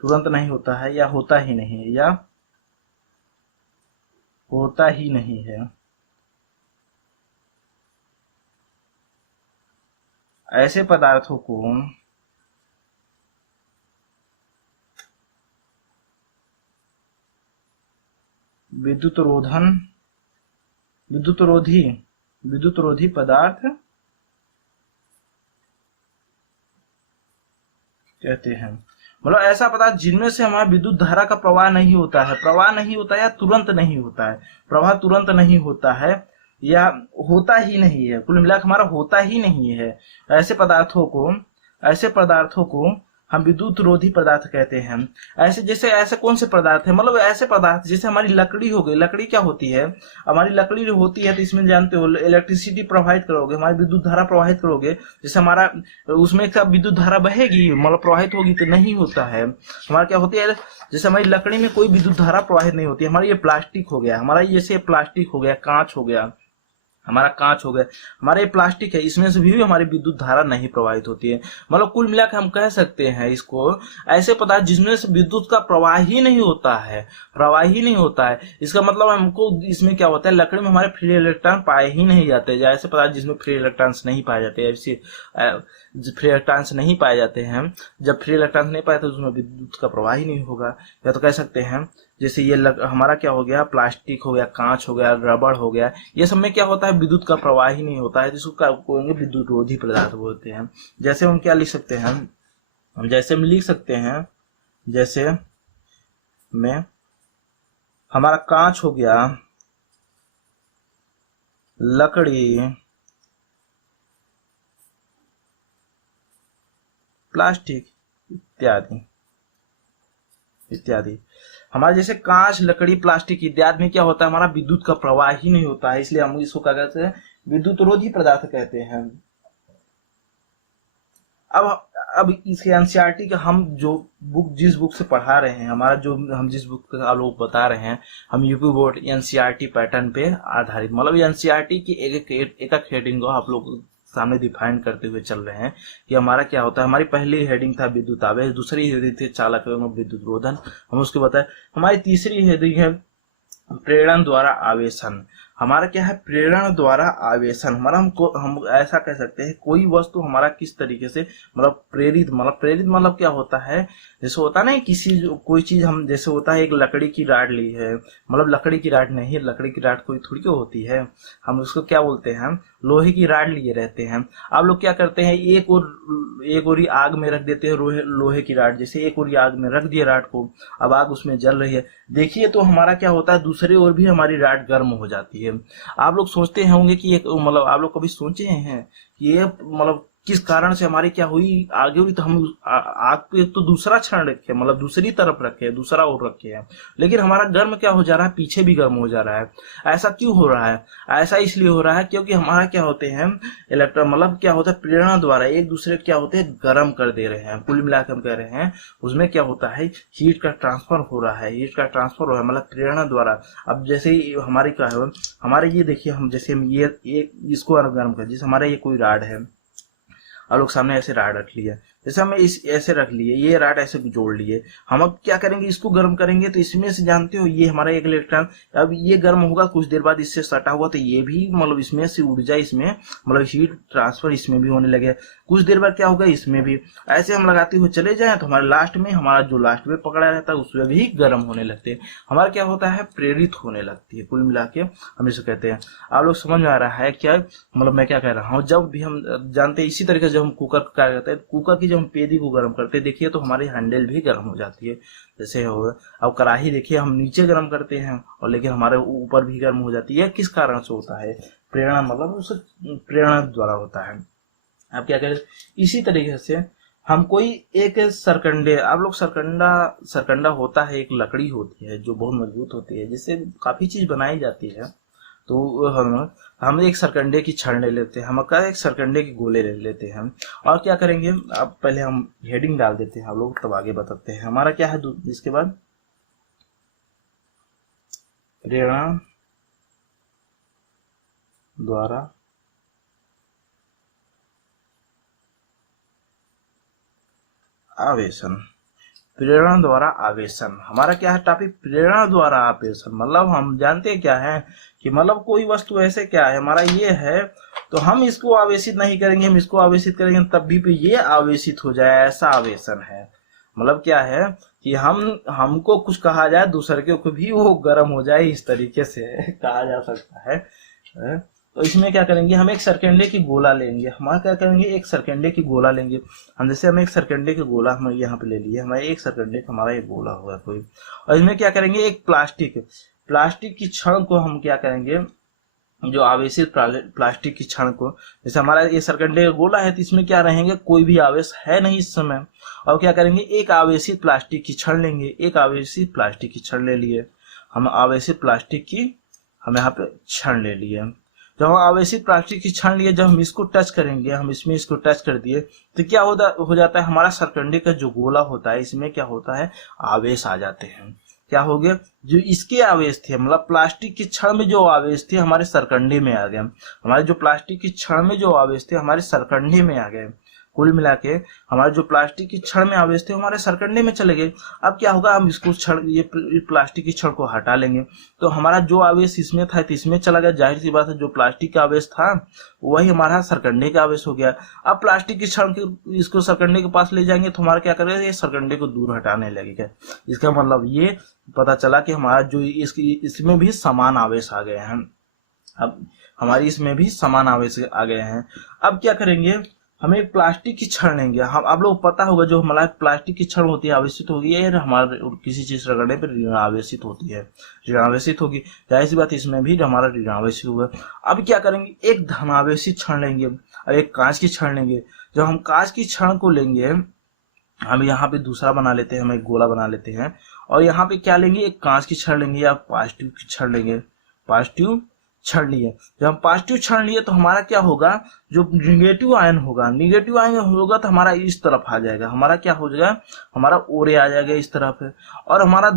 तुरंत नहीं होता है या होता ही नहीं, या होता ही नहीं है, ऐसे पदार्थों को विद्युत रोधन, विद्युत रोधी, विद्युत रोधी पदार्थ कहते हैं। मतलब ऐसा पदार्थ जिनमें से हमारा विद्युत धारा का प्रवाह नहीं होता है, प्रवाह नहीं होता है या तुरंत नहीं होता है, प्रवाह तुरंत नहीं होता है या होता ही नहीं है, कुल मिलाकर हमारा होता ही नहीं है, ऐसे पदार्थों को, ऐसे पदार्थों को हम विद्युत रोधी पदार्थ कहते हैं। ऐसे जैसे ऐसे कौन से पदार्थ है, मतलब ऐसे पदार्थ जैसे हमारी लकड़ी हो गई, लकड़ी क्या होती है, हमारी लकड़ी जो होती है तो इसमें जानते हो इलेक्ट्रिसिटी प्रोवाइड करोगे, हमारी विद्युत धारा प्रवाहित करोगे, जैसे हमारा उसमें क्या विद्युत धारा बहेगी, मतलब प्रवाहित होगी, तो नहीं होता है। हमारा क्या होती है, जैसे हमारी लकड़ी में कोई विद्युत धारा प्रवाहित नहीं होती, हमारा ये प्लास्टिक हो गया, हमारा जैसे प्लास्टिक हो गया, कांच हो गया, हमारा कांच हो गया, हमारा ये प्लास्टिक है, इसमें से भी हमारी विद्युत धारा नहीं प्रवाहित होती है। मतलब कुल मिलाकर हम कह सकते हैं इसको, ऐसे पदार्थ जिसमें से विद्युत का प्रवाह ही नहीं होता है, प्रवाह ही नहीं होता है, इसका मतलब हमको इसमें क्या होता है, लकड़ी में हमारे फ्री इलेक्ट्रॉन पाए ही नहीं जाते, ऐसे पदार्थ जिसमें फ्री इलेक्ट्रॉन्स नहीं पाए जाते, ऐसे फ्री इलेक्ट्रॉन्स नहीं पाए जाते हैं, जब फ्री इलेक्ट्रॉन्स नहीं पाए तो उसमें विद्युत का प्रवाह ही नहीं होगा। या तो कह सकते हैं जैसे ये हमारा क्या हो गया, प्लास्टिक हो गया, कांच हो गया, रबड़ हो गया, ये सब में क्या होता है, विद्युत का प्रवाह ही नहीं होता है, जिसको विद्युत रोधी पदार्थ बोलते हैं। जैसे हम क्या लिख सकते हैं, जैसे हम लिख सकते हैं, जैसे में हमारा कांच हो गया, लकड़ी, प्लास्टिक इत्यादि इत्यादि, हमारे जैसे कांच, लकड़ी, प्लास्टिक इत्यादि में क्या होता है, हमारा विद्युत का प्रवाह ही नहीं होता है, इसलिए हम इसको क्या कहते हैं, विद्युत रोधी पदार्थ कहते हैं। अब इसके एनसीईआरटी का हम जो बुक, जिस बुक से पढ़ा रहे हैं, हमारा जो हम जिस बुक का आप लोग बता रहे हैं, हम यूपी बोर्ड एनसीईआरटी पैटर्न पे आधारित, मतलब एनसीईआरटी की एक हेडिंग को आप लोग सामने डिफाइन करते हुए चल रहे हैं कि हमारा क्या होता है। हमारी पहली हेडिंग था विद्युत आवेश, दूसरी हेडिंग थी चालक एवं विद्युत रोधन, हम उसके बताए। हमारी तीसरी हेडिंग है प्रेरण द्वारा आवेशन। हमारा क्या है, प्रेरण द्वारा आवेशन, हमारा हम ऐसा कह सकते हैं कोई वस्तु हमारा किस तरीके से मतलब प्रेरित मतलब क्या होता है, जैसे होता है ना किसी कोई चीज, हम जैसे होता है एक लकड़ी की राड ली है, मतलब लकड़ी की राड नहीं, लकड़ी की राड कोई थोड़ी क्यों होती है, हम उसको क्या बोलते हैं, लोहे की राड लिए रहते हैं। आप लोग क्या करते हैं, एक ओर आग में रख देते हैं लोहे की राड, जैसे एक ओर आग में रख दिए राड को, अब आग उसमें जल रही है, देखिए तो हमारा क्या होता है, दूसरी ओर भी हमारी राड गर्म हो जाती है। आप लोग सोचते होंगे कि मतलब आप लोग कभी सोचे हैं कि ये मतलब किस कारण से हमारी क्या हुई, आगे हुई, तो हम आग पे तो दूसरा क्षण रखे, मतलब दूसरी तरफ रखे, दूसरा ओर रखे हैं, लेकिन हमारा गर्म क्या हो जा रहा है, पीछे भी गर्म हो जा रहा है। ऐसा क्यों हो रहा है? ऐसा इसलिए हो रहा है क्योंकि हमारा क्या होते हैं इलेक्ट्रॉन, मतलब क्या होता है, प्रेरणा द्वारा एक दूसरे क्या होते हैं, गर्म कर दे रहे हैं। कुल मिलाकर हम कह रहे हैं उसमें क्या होता है, हीट का ट्रांसफर हो रहा है, हीट का ट्रांसफर हो रहा है, मतलब प्रेरणा द्वारा। अब जैसे ही हमारे क्या है, हमारे ये देखिए, हम जैसे हम ये इसको गर्म कर, जैसे हमारा ये कोई राड है, और लोग सामने ऐसे राड रख लिया, जैसे हमें इस ऐसे रख लिए, ये राड ऐसे जोड़ लिए, हम अब क्या करेंगे, इसको गर्म करेंगे, तो इसमें से जानते हो ये हमारा एक इलेक्ट्रॉन, अब ये गर्म होगा, कुछ देर बाद इससे सटा हुआ, तो ये भी मतलब इसमें से ऊर्जा, इसमें मतलब हीट ट्रांसफर इसमें भी होने लगे, कुछ देर बाद क्या होगा, इसमें भी। ऐसे हम लगाते हुए चले जाए तो हमारे लास्ट में, हमारा जो लास्ट में पकड़ा रहता है उसमें भी गर्म होने लगते हैं, हमारा क्या होता है, प्रेरित होने लगती है। कुल मिला के हम इसे कहते हैं। आप लोग समझ में आ रहा है क्या, मतलब मैं क्या कह रहा हूँ? जब भी हम जानते हैं इसी तरीके से, जब हम कुकर क्या करते हैं, कुकर की जब हम पेदी को गर्म करते हैं, देखिए तो हमारी हैंडल भी गर्म हो जाती है, जैसे हो। अब कढ़ाई देखिए, हम नीचे गर्म करते हैं और लेकिन हमारे ऊपर भी गर्म हो जाती है, किस कारण से होता है? प्रेरणा, मतलब उस प्रेरणा द्वारा होता है। आप क्या करें, इसी तरीके से हम कोई एक सरकंडे, आप लोग सरकंडा होता है, एक लकड़ी होती है जो बहुत मजबूत होती है, जिससे काफी चीज बनाई जाती है। तो हम एक सरकंडे की छड़ ले लेते हैं, हम एक सरकंडे के गोले ले लेते हैं, और क्या करेंगे, अब पहले हम हेडिंग डाल देते हैं, हम लोग तब आगे बताते हैं। हमारा क्या है, इसके बाद प्रेरणा द्वारा आवेशन, प्रेरणा द्वारा आवेशन, हमारा क्या है टॉपिक, प्रेरणा द्वारा आवेशन। मतलब हम जानते हैं क्या है कि मतलब कोई वस्तु ऐसे क्या है, हमारा ये है, तो हम इसको आवेशित नहीं करेंगे, हम इसको आवेशित करेंगे तब भी पे ये आवेशित हो जाए, ऐसा आवेशन है। मतलब क्या है कि हमको कुछ कहा जाए, दूसरे को भी वो गर्म हो जाए, इस तरीके से कहा जा सकता है। तो इसमें क्या करेंगे, हम एक सरकंडे की गोला लेंगे, हमारा क्या करेंगे, एक सरकंडे की गोला लेंगे हम, जैसे हम एक सरकंडे की गोला हम यहाँ पे ले लिए, हमारे एक सरकंडे का हमारा एक गोला होगा कोई, और इसमें क्या करेंगे, एक प्लास्टिक की छड़ को हम क्या करेंगे, जो आवेशित प्लास्टिक की छड़ को, जैसे हमारा ये सरकंडे का गोला है, तो इसमें क्या रहेंगे, कोई भी आवेश है नहीं इस समय, और क्या करेंगे, एक आवेशित प्लास्टिक की छड़ लेंगे, एक आवेशित प्लास्टिक की छड़ ले लिए, हम आवेशित प्लास्टिक की हम यहाँ पे छड़ ले लिए। जब हम आवेशित प्लास्टिक की छड़ लिए, जब हम इसको टच करेंगे, हम इसमें इसको टच कर दिए, तो क्या हो जाता है, हमारा सरकंडे का जो गोला होता है, इसमें क्या होता है, आवेश आ जाते हैं। क्या हो गया, जो इसके आवेश थे, मतलब प्लास्टिक की छड़ में जो आवेश थे हमारे सरकंडे में आ गए, हमारे जो प्लास्टिक की छड़ में जो आवेश थे हमारे सरकंडे में आ गए। कुल मिला के हमारे जो प्लास्टिक की छड़ में आवेश थे हमारे सरकंडे में चले गए। अब क्या होगा, हम इसको ये प्लास्टिक की छड़ को हटा लेंगे, तो हमारा जो आवेश इसमें था तो इसमें चला गया, जाहिर सी बात है जो प्लास्टिक का आवेश था वही हमारा सरकंडे का आवेश हो गया। अब प्लास्टिक की छड़ के इसको सरकंडे के पास ले जाएंगे तो हमारा क्या करेगा, ये सरकंडे को दूर हटाने लगेगा। इसका मतलब ये पता चला कि हमारा जो इसमें भी समान आवेश आ गए हैं। अब हमारी इसमें भी समान आवेश आ गए हैं। अब क्या करेंगे, हमें प्लास्टिक की छड़ लेंगे, हम आप लोग पता होगा जो हमारा प्लास्टिक की छड़ होती है आवेशित होगी, ये हमारे किसी चीज रगड़ने पर ऋणावेशित होती है, ऋणावेशित होगी, जाहिर सी बात इसमें भी हमारा ऋणावेशित होगा। अब क्या करेंगे, एक धनावेशित छड़ लेंगे और एक कांच की छड़ लेंगे। जब हम कांच की छड़ को लेंगे, हम यहाँ पे दूसरा बना लेते हैं, हम एक गोला बना लेते हैं, और यहाँ पे क्या लेंगे, एक कांच की छड़ लेंगे या पॉजिटिव की छड़ लेंगे, पॉजिटिव छड़ लिए। जब हम पॉजिटिव छड़ लिए तो हमारा क्या होगा, जो निगेटिव आयन होगा तो हमारा इस तरफ आ जाएगा, हमारा क्या हो जाएगा, हमारा ओरे आ जाएगा इस तरफ, और हमारा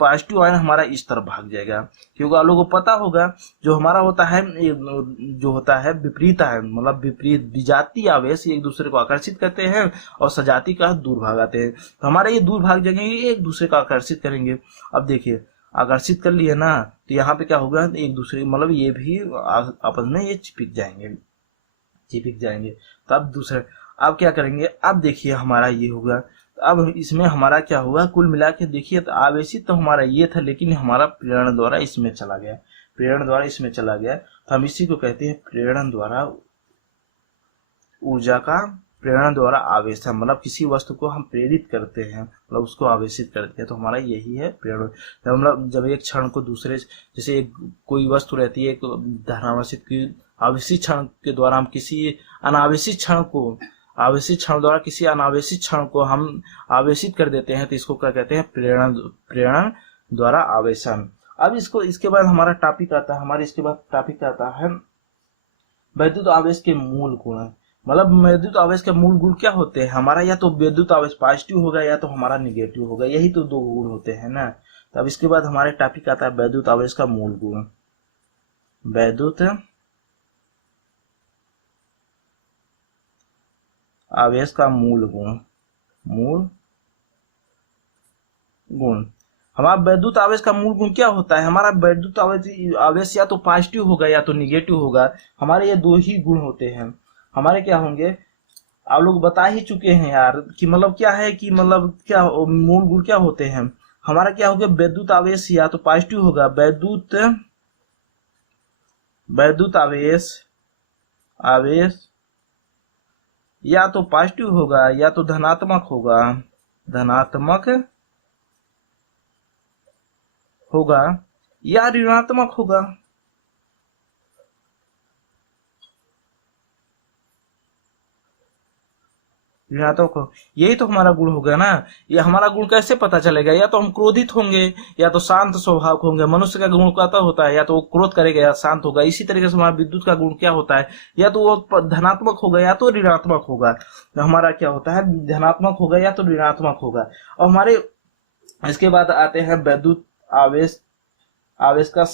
पॉजिटिव आयन हमारा इस तरफ भाग जाएगा। क्योंकि आप लोगों को पता होगा जो हमारा होता है, जो होता है विपरीत आयन, मतलब विपरीत विजातीय आवेश एक दूसरे को आकर्षित करते हैं और सजाती का दूर भागाते हैं, तो हमारे ये दूर भाग जाएंगे, एक दूसरे को आकर्षित करेंगे। अब देखिए आकर्षित कर लिए ना, तो यहाँ पे क्या होगा, एक दूसरे मतलब ये भी आपस में ये चिपक जाएंगे। तो अब दूसरे अब क्या करेंगे, अब देखिए हमारा ये होगा, तो अब इसमें हमारा क्या होगा, कुल मिला के देखिए तो आवेशित तो हमारा ये था, लेकिन हमारा प्रेरण द्वारा इसमें चला गया, तो हम इसी को कहते हैं प्रेरण द्वारा ऊर्जा का, प्रेरणा द्वारा आवेश है, मतलब किसी वस्तु को हम प्रेरित करते हैं, मतलब उसको आवेशित करते हैं, तो हमारा यही है प्रेरण। मतलब जब एक क्षण को दूसरे, जैसे कोई वस्तु रहती है, एक धनावेशित की आवेशित क्षण के द्वारा हम किसी अनावेशित क्षण को, आवेशित क्षण द्वारा किसी अनावेशित क्षण को हम आवेशित कर देते हैं, तो इसको क्या कहते हैं? प्रेरण द्वारा आवेशन। अब इसके बाद हमारा टॉपिक आता है, हमारे इसके बाद टॉपिक आता है वैद्युत आवेश के मूल गुण। मतलब वैद्युत आवेश के मूल गुण क्या होते हैं हमारा? या तो विद्युत आवेश पॉजिटिव होगा या तो हमारा निगेटिव होगा, यही तो दो गुण होते हैं ना। तो अब इसके बाद हमारे टॉपिक आता है वैद्युत आवेश का मूल गुण। वैद्युत आवेश का मूल गुण, मूल गुण। हमारा वैद्युत आवेश का मूल गुण क्या होता है? हमारा वैद्युत आवेश या तो पॉजिटिव होगा या तो निगेटिव होगा। हमारे ये दो ही गुण होते हैं। हमारे क्या होंगे? आप लोग बता ही चुके हैं यार कि मतलब क्या है कि मतलब क्या मूल गुण क्या होते हैं। हमारा क्या होगा? वैद्युत आवेश या तो पॉजिटिव होगा, वैद्युत आवेश या तो पॉजिटिव होगा या तो धनात्मक होगा या ऋणात्मक होगा। ऋणात्मक हो, यही तो हमारा गुण होगा ना। ये हमारा गुण कैसे पता चलेगा? या तो हम क्रोधित होंगे या तो शांत स्वभाव होंगे। मनुष्य का गुण क्या होता है? या तो वो क्रोध करेगा या शांत होगा। इसी तरीके से हमारा विद्युत का गुण क्या होता है? या तो वो धनात्मक होगा या तो ऋणात्मक होगा। तो हमारा क्या होता है? धनात्मक होगा या तो ऋणात्मक होगा। और हमारे इसके बाद आते हैं वैद्युत आवेश का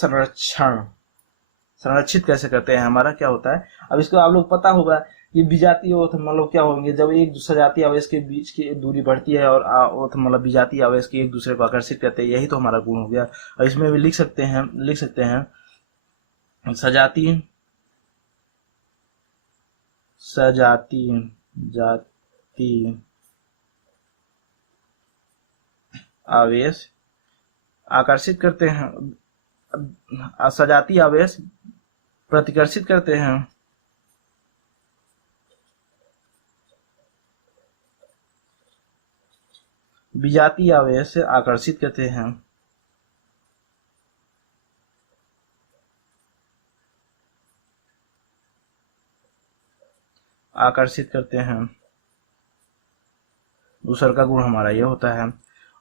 संरक्षित कैसे करते हैं। हमारा क्या होता है? अब इसको आप लोग पता होगा कि विजातीय मतलब क्या होंगे? जब एक सजातीय आवेश के बीच की दूरी बढ़ती है और मतलब विजातीय आवेश के एक दूसरे को आकर्षित करते हैं, यही तो हमारा गुण हो गया। और इसमें भी लिख सकते हैं सजातीय आवेश आकर्षित करते हैं, सजातीय आवेश प्रतिकर्षित करते हैं, विजातीय आवेश आकर्षित करते हैं। दूसरा का गुण हमारा ये होता है।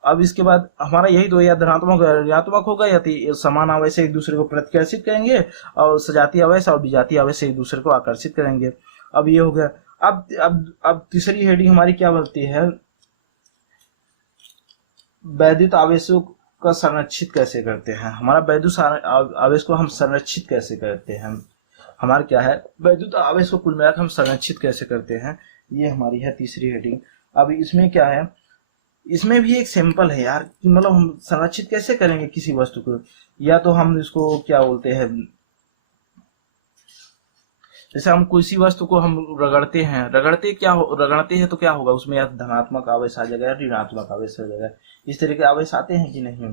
अब इसके बाद हमारा यही तो, या धनात्मक ऋणात्मक होगा या तो समान आवेश एक दूसरे को प्रतिकर्षित करेंगे और सजातीय आवेश और विजातीय आवेश एक दूसरे को आकर्षित करेंगे। अब ये हो गया। अब तीसरी हेडिंग हमारी क्या बनती है? वैद्युत आवेशों का संरक्षित कैसे करते हैं। हमारा वैद्युत आवेश को हम संरक्षित कैसे करते हैं। हमारा क्या है? वैद्युत आवेश को कुल मिलाकर हम संरक्षित कैसे करते हैं, ये हमारी है तीसरी हेडिंग। अब इसमें क्या है? इसमें भी एक सैंपल है यार कि मतलब हम संरक्षित कैसे करेंगे किसी वस्तु को। या तो हम इसको क्या बोलते हैं, जैसे हम किसी वस्तु को हम रगड़ते हैं तो क्या होगा? उसमें या धनात्मक आवेश आ जाएगा या ऋणात्मक आवेश आ जाएगा। इस तरह के आवेश आते हैं कि नहीं?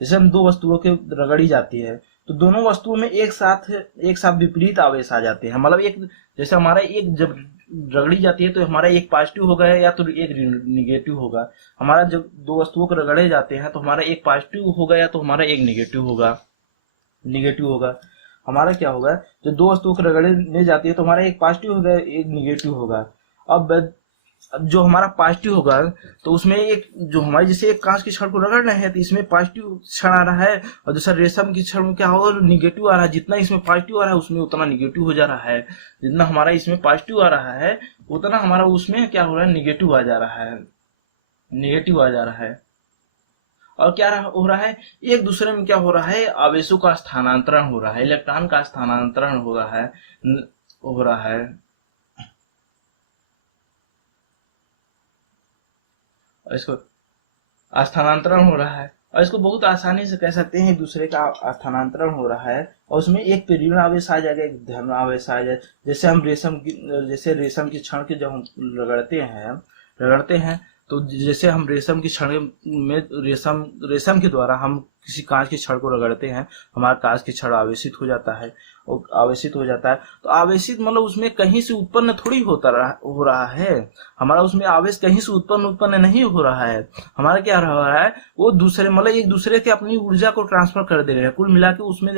जैसे हम दो वस्तुओं के रगड़ी जाती है तो दोनों वस्तुओं में एक साथ विपरीत आवेश आ जाते हैं। मतलब एक जैसे हमारा एक जब रगड़ी जाती है तो हमारा एक पॉजिटिव होगा या तो एक निगेटिव होगा। हमारा जब दो वस्तुओं को रगड़े जाते हैं तो हमारा एक पॉजिटिव होगा या तो हमारा एक निगेटिव होगा। हमारा क्या होगा? जब दो वस्तुओं को रगड़ने जाती है तो हमारा एक पॉजिटिव होगा एक निगेटिव होगा। अब जो हमारा पॉजिटिव होगा तो उसमें एक जो हमारी जैसे एक कांच की छड़ को रगड़ रहे हैं तो इसमें पॉजिटिव क्षण आ रहा है और दूसरा रेशम की छड़ में क्या होगा? निगेटिव आ रहा है। जितना इसमें पॉजिटिव आ रहा है उसमें उतना निगेटिव हो जा रहा है। जितना हमारा इसमें पॉजिटिव आ रहा है उतना हमारा उसमें क्या हो रहा है? निगेटिव आ जा रहा है। और क्या हो रहा है? एक दूसरे में क्या हो रहा है? आवेशों का स्थानांतरण हो रहा है, इलेक्ट्रॉन का स्थानांतरण हो रहा है। इसको स्थानांतरण हो रहा है और इसको बहुत आसानी से कह सकते हैं एक दूसरे का स्थानांतरण हो रहा है। और उसमें एक ऋण आवेश आ जाएगा, एक धन आवेश आ जाए। जैसे हम रेशम की छड़ के जब हम रगड़ते हैं तो जैसे हम रेशम की छड़ में रेशम के द्वारा हम किसी कांच के छड़ को रगड़ते हैं, हमारा कांच के छड़ आवेशित हो जाता है, और आवेशित हो जाता है तो आवेशित मतलब उसमें कहीं से उत्पन्न थोड़ी हो रहा है, हमारा उसमें आवेश कहीं से उत्पन्न नहीं हो रहा है, हमारा क्या हो रहा है, वो दूसरे मतलब एक दूसरे के अपनी ऊर्जा को ट्रांसफर कर दे रहे हैं। कुल मिला के उसमें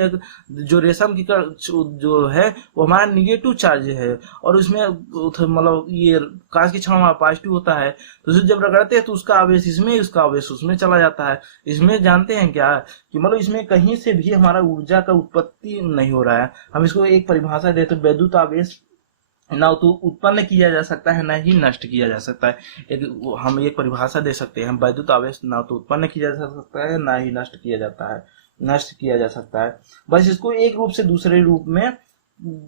जो रेशम की जो है वो हमारा निगेटिव चार्ज है, और उसमें मतलब ये कांच की छड़ हमारा पॉजिटिव होता है, तो जब रगड़ते हैं तो उसका आवेश इसमें, उसका आवेश उसमें चला जाता है। इसमें जानते हैं क्या कि मतलब इसमें कहीं से भी हमारा ऊर्जा का उत्पत्ति नहीं हो रहा है। हम इसको एक परिभाषा देते तो वैद्युत आवेश ना तो उत्पन्न किया जा सकता है, ना ही नष्ट किया जा सकता है। हम एक परिभाषा दे सकते हैं, वैद्युत आवेश ना तो उत्पन्न किया जा सकता है, ना ही नष्ट किया जा सकता है। बस इसको एक रूप से दूसरे रूप में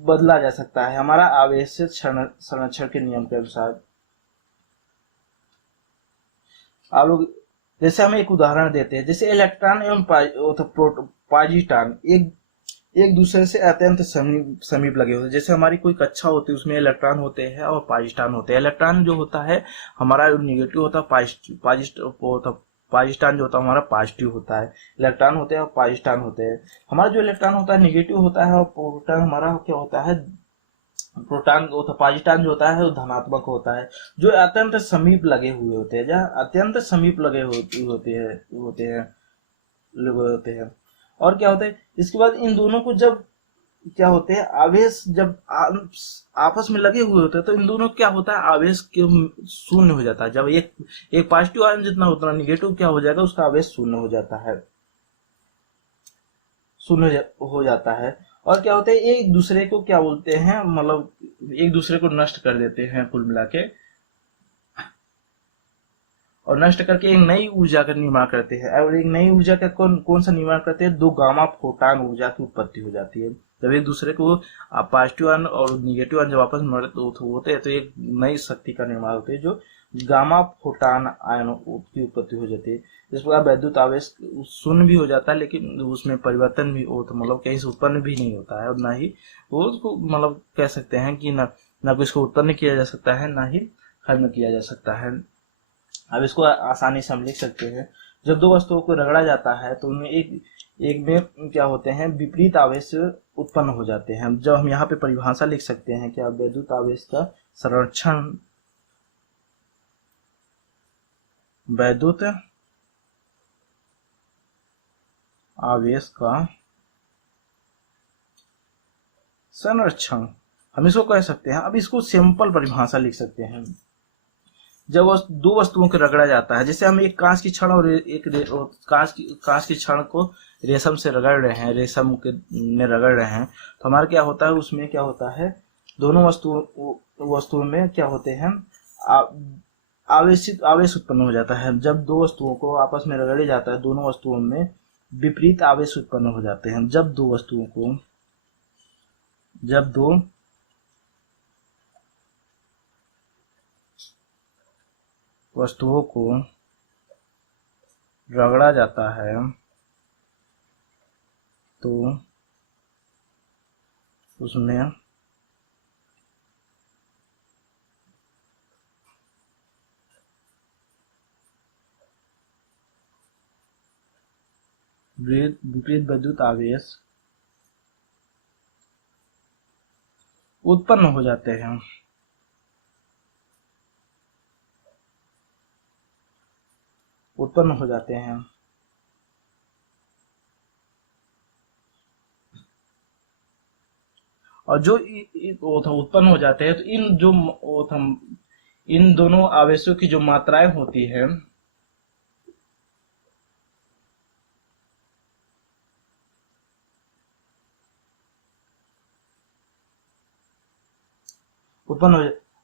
बदला जा सकता है हमारा आवेश संरक्षण के नियम के अनुसार। आप लोग जैसे हम एक उदाहरण देते हैं, जैसे इलेक्ट्रॉन एवं पॉजिट्रॉन एक दूसरे से अत्यंत समीप लगे होते हैं। जैसे हमारी कोई कक्षा होती है, उसमें इलेक्ट्रॉन होते हैं और पॉजिट्रॉन होते हैं। इलेक्ट्रॉन जो होता है हमारा निगेटिव होता है, पॉजिट्रॉन जो होता है हमारा पॉजिटिव होता है। इलेक्ट्रॉन होते हैं और पॉजिट्रॉन होते हैं। हमारा जो इलेक्ट्रॉन होता है निगेटिव होता है, और प्रोटॉन हमारा क्या होता है, प्रोटॉन पॉजिट्रॉन जो होता है वो धनात्मक होता है, जो अत्यंत समीप लगे हुए होते हैं, जहाँ अत्यंत समीप लगे होते हैं। और क्या होता है, इसके बाद इन दोनों को जब क्या होते हैं, आवेश जब आपस में लगे हुए होते हैं तो इन दोनों क्या होता है, आवेश शून्य हो जाता है। जब एक पॉजिटिव आयन जितना उतना निगेटिव क्या हो जाएगा, उसका आवेश शून्य हो जाता है। और क्या होता है, एक दूसरे को क्या बोलते हैं, मतलब एक दूसरे को नष्ट कर देते हैं कुल मिला के, और नष्ट करके एक नई ऊर्जा का निर्माण करते हैं। और एक नई ऊर्जा का कौन सा निर्माण करते हैं, 2 गामा फोटॉन ऊर्जा की उत्पत्ति हो जाती है। जब एक दूसरे को पॉजिटिव आयन और निगेटिव आयन जब आपस में होते हैं तो एक नई शक्ति का निर्माण होता है, जो गामा फोटॉन आयन की उत्पत्ति हो जाती है। इस प्रकार वैद्युत आवेश शून्य भी हो जाता है, लेकिन उसमें परिवर्तन भी हो तो मतलब कहीं से उत्पन्न भी नहीं होता है, और ना ही वो उसको मतलब कह सकते हैं कि ना तो इसको उत्पन्न किया जा सकता है, ना ही खत्म किया जा सकता है। अब इसको आसानी से हम लिख सकते हैं, जब 2 वस्तुओं को रगड़ा जाता है तो उनमें एक में क्या होते हैं, विपरीत आवेश उत्पन्न हो जाते हैं। जब हम यहाँ पे परिभाषा लिख सकते हैं कि वैद्युत आवेश का संरक्षण, वैद्युत आवेश का संरक्षण हम इसको कह सकते हैं। अब इसको सिंपल परिभाषा लिख सकते हैं, जब 2 वस्तुओं को रगड़ा जाता है, जैसे हम एक कांच की छड़ और एक कांच की छड़ को रेशम से रगड़ रहे हैं, रेशम के में रगड़ रहे हैं, तो हमारा क्या होता है, उसमें क्या होता है, दोनों वस्तुओं में क्या होते हैं, आवेश उत्पन्न हो जाता है। जब 2 वस्तुओं को आपस में रगड़े जाता है, दोनों वस्तुओं में विपरीत आवेश उत्पन्न हो जाते हैं। जब दो वस्तुओं को रगड़ा जाता है तो उसमें विपरीत वैद्युत आवेश उत्पन्न हो जाते हैं। और जो उत्पन्न हो जाते हैं तो इन दोनों आवेशों की जो मात्राएं होती है,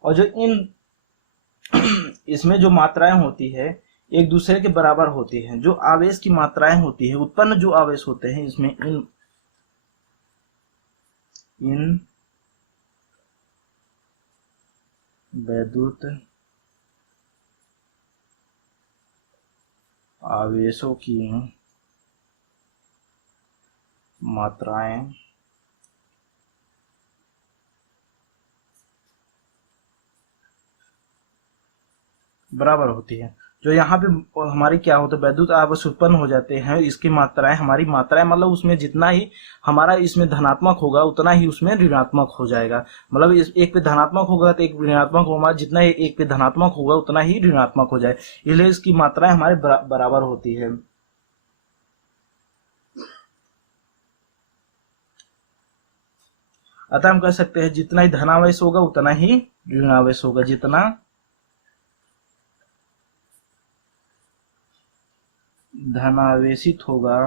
और जो इसमें जो मात्राएं होती है एक दूसरे के बराबर होती हैं। जो आवेश की मात्राएं होती है, उत्पन्न जो आवेश होते हैं, इसमें इन वैद्युत आवेशों की मात्राएं बराबर होती है। जो यहाँ पे हमारी क्या होता है, वैद्युत आवेश उत्पन्न हो जाते हैं, इसकी मात्राएं, हमारी मात्राएं मतलब उसमें जितना ही हमारा इसमें धनात्मक होगा उतना ही उसमें ऋणात्मक हो जाएगा। मतलब इस एक पे धनात्मक होगा तो एक ऋणात्मक होगा, जितना ही एक पे धनात्मक होगा उतना ही ऋणात्मक हो जाए, इसलिए इसकी मात्राएं हमारे बराबर होती है। अतः हम कह सकते हैं जितना ही धनावेश होगा उतना ही ऋणावेश होगा, जितना धनावेशित होगा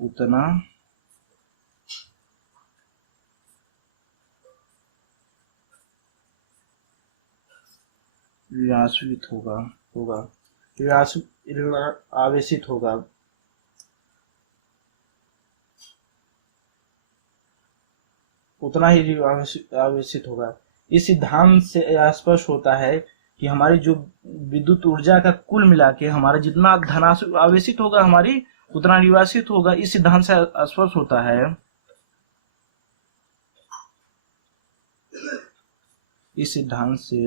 उतना ऋणावेशित होगा ऋणावेशित होगा। उतना ही आवेशित होगा। इस सिद्धांत से यह स्पष्ट होता है कि हमारी जो विद्युत ऊर्जा का कुल मिला के हमारा जितना धन आवेशित होगा हमारी उतना निवासित होगा। इस सिद्धांत से स्पष्ट होता है, इस सिद्धांत से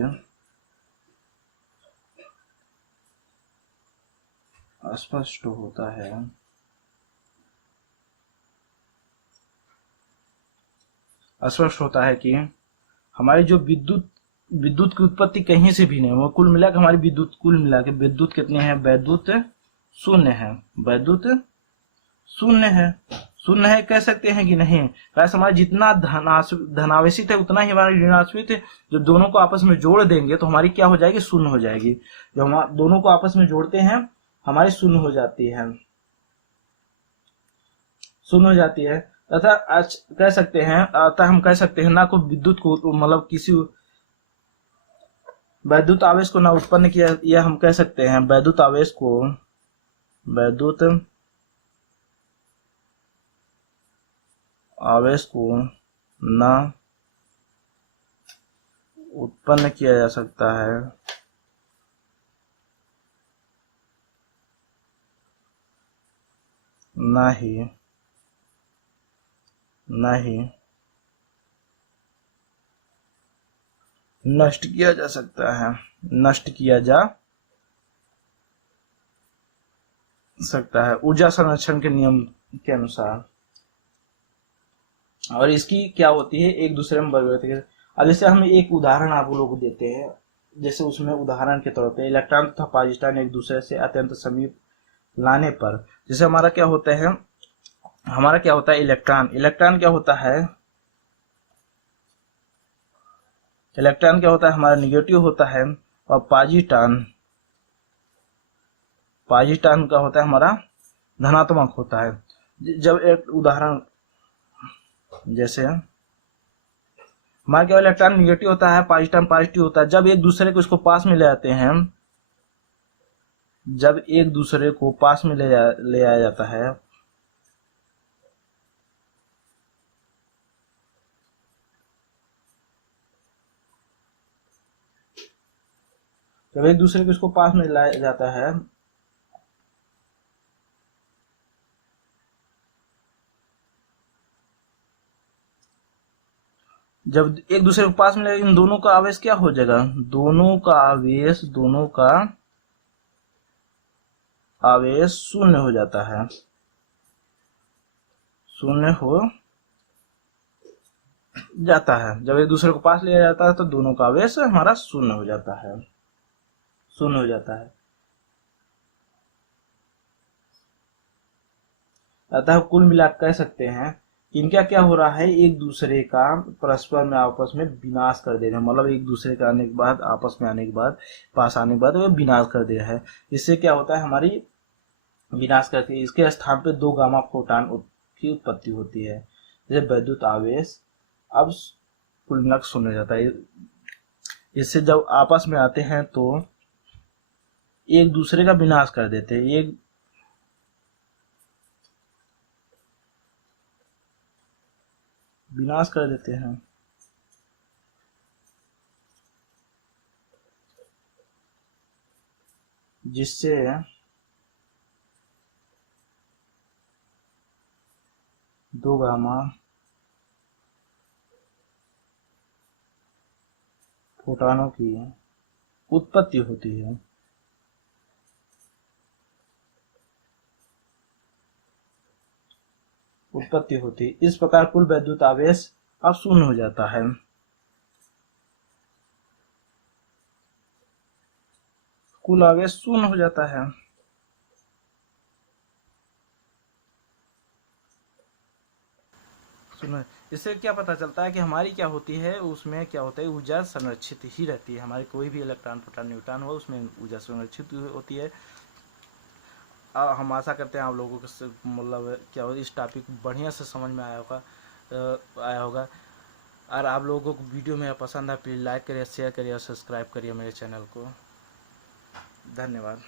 स्पष्ट होता है कि हमारी जो विद्युत की उत्पत्ति कहीं से भी नहीं, वो कुल मिला के हमारी कुल मिला के विद्युत कितने हैं, वैद्युत शून्य है, वैद्युत शून्य है कह सकते हैं कि नहीं। वैसे हमारा जितना धनावेशित है उतना ही हमारा ऋणावेशित है। जब दोनों को आपस में जोड़ देंगे तो हमारी क्या हो जाएगी, शून्य हो जाएगी। जब हम दोनों को आपस में जोड़ते हैं हमारी शून्य हो जाती है, शून्य हो जाती है। तथा कह सकते हैं, अतः हम कह सकते हैं ना को विद्युत को मतलब किसी वैद्युत आवेश को ना उत्पन्न किया, यह हम कह सकते हैं वैद्युत आवेश को ना उत्पन्न किया जा सकता है, ना ही नष्ट किया जा सकता है, नष्ट किया जा सकता है ऊर्जा संरक्षण के नियम के अनुसार। और इसकी क्या होती है, एक दूसरे में परिवर्तित। अब जैसे हम एक उदाहरण आप लोगों को देते हैं, जैसे उसमें उदाहरण के तौर पे इलेक्ट्रॉन तथा पॉजिट्रॉन एक दूसरे से अत्यंत समीप लाने पर जैसे हमारा क्या होता है, इलेक्ट्रॉन क्या होता है, हमारा निगेटिव होता है, और पॉजिट्रॉन का होता है हमारा धनात्मक होता है। जब एक उदाहरण जैसे हमारा क्या इलेक्ट्रॉन निगेटिव होता है, पॉजिट्रॉन पॉजिटिव होता है, जब एक दूसरे को इसको पास में ले आते हैं, जब एक दूसरे को पास में ले आया जाता है, जब एक दूसरे को इसको पास में लाया जाता है, जब एक दूसरे के पास में इन दोनों का आवेश क्या हो जाएगा, दोनों का आवेश शून्य हो जाता है, शून्य हो जाता है। जब एक दूसरे को पास लिया जाता है तो दोनों का आवेश हमारा शून्य हो जाता है, अतः कुल मिलाकर कह सकते हैं इनका क्या हो रहा है, एक दूसरे का परस्पर में आपस में विनाश कर दे रहे हैं। मतलब एक दूसरे का आने के बाद, आपस में आने के बाद, पास आने के बाद वो विनाश कर दे रहा है। इससे क्या होता है, हमारी विनाश करती है, इसके स्थान पे 2 गामा फोटॉन की उत्पत्ति होती है। जैसे वैद्युत आवेश अब कुल मिलाकर शून्य हो जाता है। इससे जब आपस में आते हैं तो एक दूसरे का विनाश कर देते हैं, एक विनाश कर देते हैं, जिससे दो गामा फोटॉनों की उत्पत्ति होती है। इस प्रकार कुल वैद्युत आवेश अब शून्य हो जाता है। कुल आवेश शून्य हो जाता है। सुनो, इससे क्या पता चलता है कि हमारी क्या होती है, उसमें क्या होता है, ऊर्जा संरक्षित ही रहती है। हमारे कोई भी इलेक्ट्रॉन प्रोटॉन न्यूट्रॉन हो उसमें ऊर्जा संरक्षित होती है। हम आशा करते हैं आप लोगों को मतलब क्या हो, इस टॉपिक बढ़िया से समझ में आया होगा। और आप लोगों को वीडियो मेरा पसंद है, प्लीज़ लाइक करिए, शेयर करिए और सब्सक्राइब करिए मेरे चैनल को। धन्यवाद।